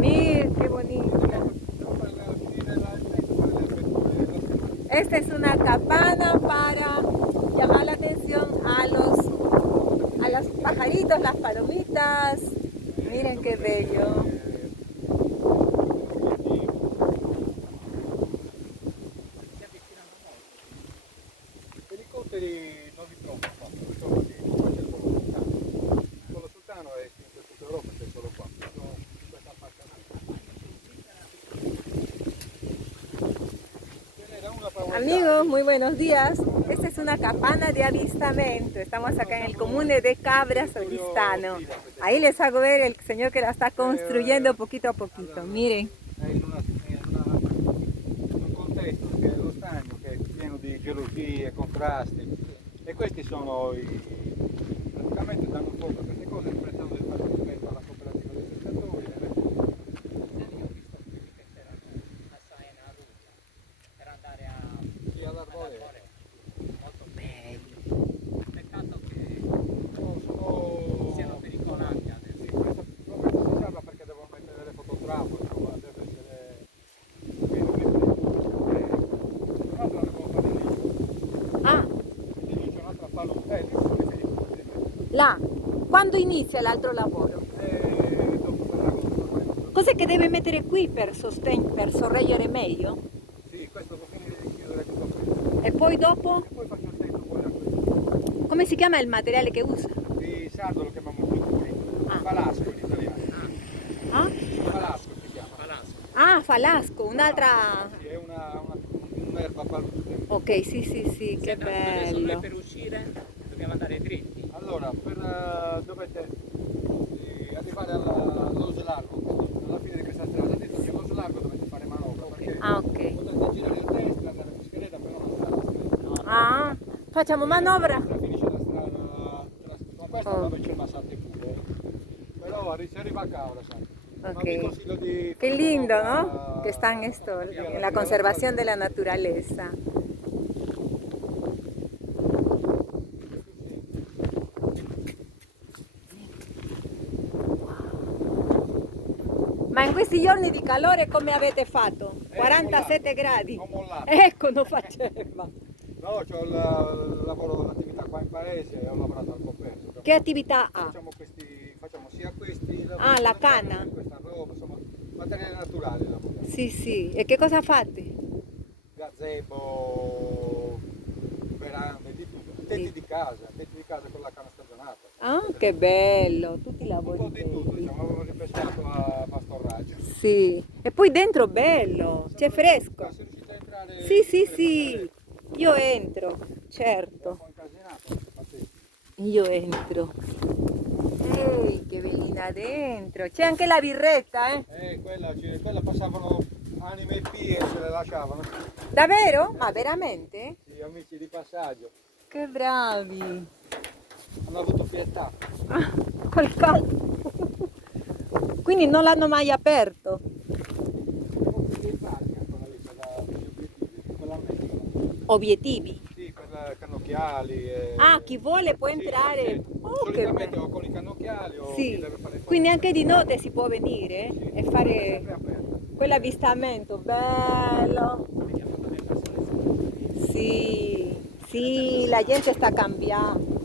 Mira, qué bonita. Esta es una campana para llamar la atención a los pajaritos, las palomitas. Miren qué bello. Elicotteri non li trovo qua, solo che qua c'è solo Sultano. Solo Sultano è in tutta Europa, c'è solo qua. Sono in questa parte. Amigos, muy buenos días. Esta es una campana de avistamiento. Estamos acá en el comune de Cabras, Oristano. Ahí les hago ver el señor que la está construyendo poquito a poquito. Miren. È in un contesto che è lo stagno, che è pieno di gelosie, contrasti. E questi sono praticamente danno un po' a queste cose, rispettando il fatto rispetto alla cooperativa dei pescatori. Io ho visto quelli che c'erano a Saena, a Rugia, per andare Sì, all'arborea. molto belli. Peccato che siano pericolanti adesso. Sì, questo probabilmente si salva perché devono mettere delle fototrapole, insomma, deve essere meno tra l'altro devono fare lì. Ah, Quindi lì c'è un'altra palude, là. Quando inizia l'altro lavoro? dopo Ferragosto. Cos'è che deve mettere qui per sorreggere meglio? Sì, questo devo finire di chiudere tutto questo. E poi dopo? E poi faccio il tetto poi da questo. Come si chiama il materiale che usa? Di sardo lo chiamiamo zuccheri. Ah. Falasco in italiano. Ah, Falasco si chiama. Palasco. ah, falasco, un'altra... Sì, è un'erba palude. Ok, sì, sì, sì, che Adesso noi bello. per uscire dobbiamo andare dritti. Allora, dovete arrivare all'Oso Largo, alla fine di questa strada, detto che l'Oso Largo dovete fare manovra, perché Ah, ok. potete girare a destra, andare a Peschereda, però non strada stretta. Ah, facciamo manovra. Finisce la strada, con questa Oh. dove c'è una sante pure, però si arriva a Cavra, sai. Ma vi Ok. consiglio di Qué fare lindo, manovra ¿no? Que están esto, via en la la conservación de la naturaleza. Ma in questi giorni di calore come avete fatto? 47 gradi. Ho mollato. Ecco, non faceva. No, ho il lavoro dell'attività qua in paese e ho lavorato al coperto. Che attività ha? Facciamo sia questi Ah, la canna. questa roba, insomma, materiali naturali lavoriamo. Sì, sì. E che cosa fate? Gazebo, verande, di tutto. Tetti di casa con la canna stagionata. Ah, che bello, tutti i Un lavori po' di tutto, belli. diciamo, avevo ripescato a pastorraggio. Sì. E poi dentro bello, c'è fresco. Sei riuscito a entrare? Sì, sì, sì. Io entro, certo. Un po' incasinato, infatti. Io entro. Ehi, che bellina dentro. C'è anche la birretta, eh? Quella passavano anime e pie e se le lasciavano. Davvero? Ma veramente? Sì, amici di passaggio. Che bravi. Hanno avuto pietà. Ah, col caldo. Quindi non l'hanno mai aperto. Dei pali ancora lì per gli obiettivi, quella messa. Obiettivi. Sì, per cannocchiali. Ah, chi vuole può Sì, entrare. sì. Oh, che Solitamente bello. o con i cannocchiali o chi Sì. deve fare foto. Quindi anche di notte si può venire Sì, e è fare sempre aperto. quell'avvistamento. Bello. Vediamo come passano le Sì, sì, la gente sta cambiando.